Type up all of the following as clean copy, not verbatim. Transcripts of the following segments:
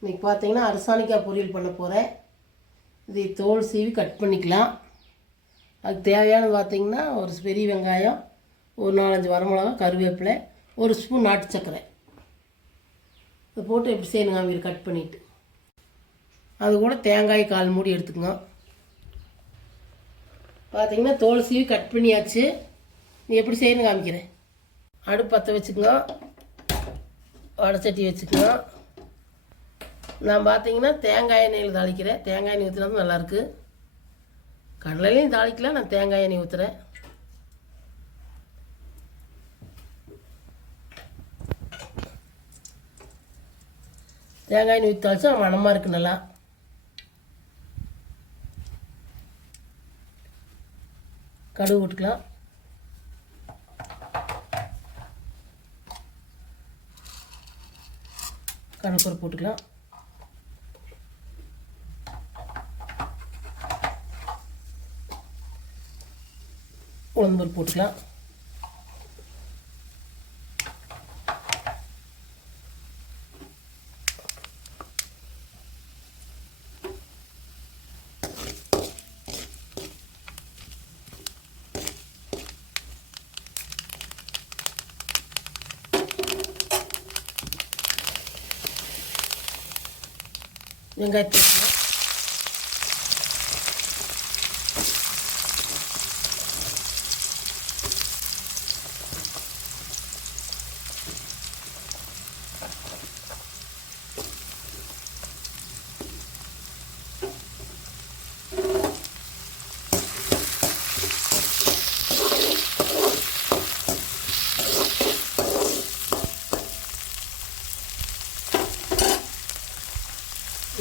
இன்றைக்கி பார்த்தீங்கன்னா அரசாணிக்காய் பொரியல் பண்ண போகிறேன். இதை தோல் சீவி கட் பண்ணிக்கலாம். அதுக்கு தேவையானது பார்த்திங்கன்னா ஒரு பெரிய வெங்காயம், ஒரு 4-5 வரமிளகா, கருவேப்பிலை, ஒரு ஸ்பூன் நாட்டு சர்க்கரை. இதை போட்டு எப்படி செய்யணுங்க அவங்க கட் பண்ணிவிட்டு அது கூட தேங்காய் 1/4 மூடி எடுத்துக்கோங்க. பார்த்திங்கன்னா தோல் சீவி கட் பண்ணியாச்சு. நீ எப்படி செய்யணும் காமிக்கிறேன். அடுப்பு பற்ற வச்சுக்கோங்க, வடைச்சட்டி வச்சுக்கோங்க. நான் பார்த்தீங்கன்னா தேங்காய் எண்ணெயில் தாளிக்கிறேன். தேங்காய் எண்ணெய் ஊற்றினா தான் நல்லாயிருக்கு. கடலையிலையும் தாளிக்கலாம், நான் தேங்காய் எண்ணெய் ஊற்றுறேன். தேங்காய் எண்ணெய் ஊற்றி தாளிச்சா மணமாக இருக்குது நல்லா. கடுகு விட்டுக்கலாம். கடலைப்பருப்பு போட்டுக்கலாம். உளுந்தம்பருப்பு போட்டுக்கலாம். வெங்காயத்தை போட்டுக்கலாம்.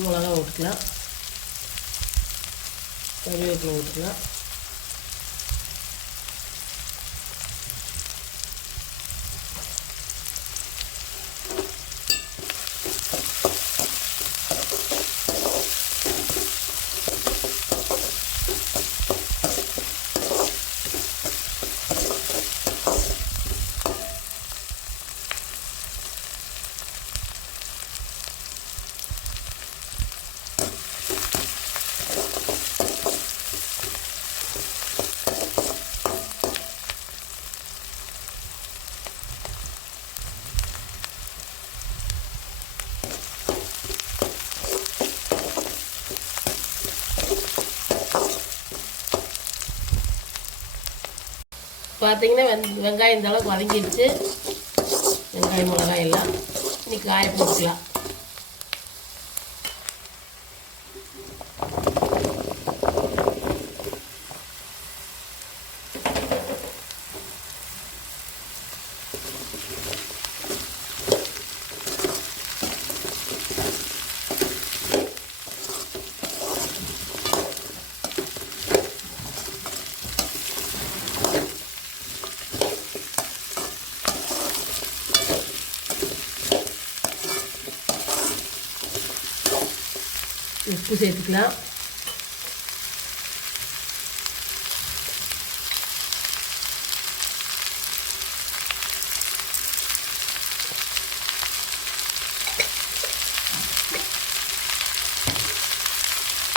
மிளகா ஊற்றிக்கலாம். கருவேப்பிலை ஊற்றிக்கலாம். பார்த்தீங்கன்னா வெங்காயம் இந்த அளவுக்கு வதங்கிடுச்சு. வெங்காயம் மிளகாய் எல்லாம் இன்னைக்கு காய போட்டுக்கலாம். உப்பு சேர்த்துக்கலாம்.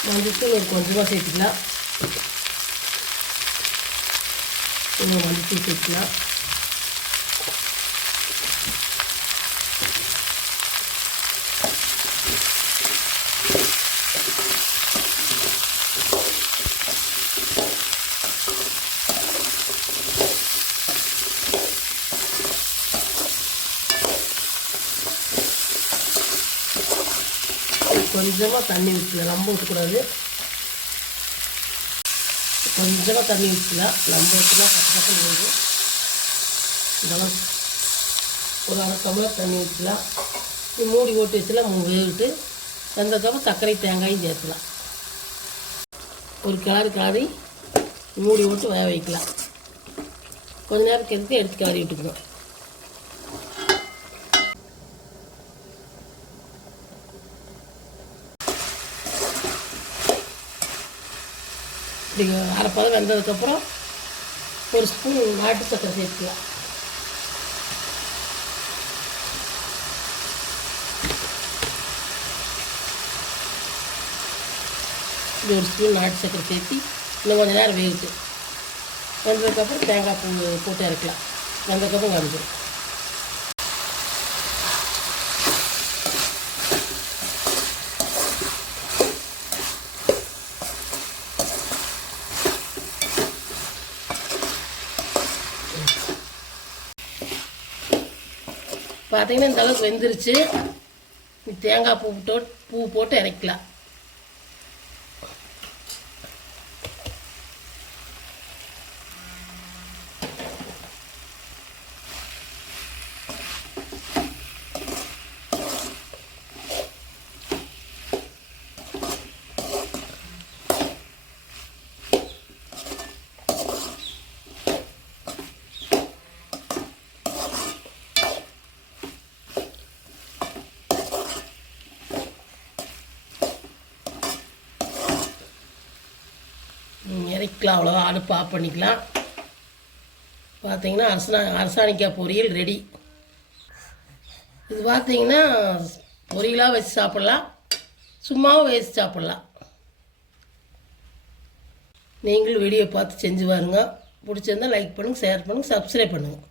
மஞ்சத்தூள் ஒரு கொஞ்சமாக சேர்த்துக்கலாம். மஞ்சத்தூள் சேர்த்துக்கலாம். கொஞ்சமாக தண்ணி ஊற்றலாம், ரொம்ப ஊற்றக்கூடாது. கொஞ்சமாக தண்ணி ஊற்றலாம், ரொம்ப ஊற்றினா பக்கம் போகும். இதெல்லாம் ஒரு 1/2 டம்ளர் தண்ணி ஊற்றலாம். மூடி போட்டு வச்சுலாம் வேவிட்டு வெந்ததுக்கப்புறம் சர்க்கரை தேங்காயும் சேர்த்துலாம். ஒரு கிளறி மூடி போட்டு வேக வைக்கலாம். கொஞ்ச நேரம் எடுத்து கிளறி விட்டுக்கணும். இப்படி அரைப்பதம் வெந்ததுக்கப்புறம் ஒரு ஸ்பூன் நாட்டு சர்க்கரை சேர்த்துக்கலாம். இது ஒரு ஸ்பூன் நாட்டு சக்கரை சேர்த்து இன்னும் கொஞ்சம் நேரம் வேகுது. வெந்ததுக்கப்புறம் தேங்காய் பூ போட்டு இறக்கலாம். வெந்ததுக்கப்புறம் காமிச்சிடும். பார்த்தீங்கன்னா இந்த அளவுக்கு வெந்துருச்சு. தேங்காய் பூ போட்டு இறக்கலாம். இறக்கலாம். அவ்வளோதான். அடுப்பு ஆஃப் பண்ணிக்கலாம். பார்த்தீங்கன்னா அரசாணிக்காய் பொரியல் ரெடி. இது பார்த்தீங்கன்னா பொரியலாக வச்சு சாப்பிட்லாம், சும்மாவும் வச்சு சாப்பிட்லாம். நீங்களும் வீடியோ பார்த்து செஞ்சு பாருங்க. பிடிச்சிருந்தால் லைக் பண்ணுங்கள், ஷேர் பண்ணுங்கள், சப்ஸ்கிரைப் பண்ணுங்கள்.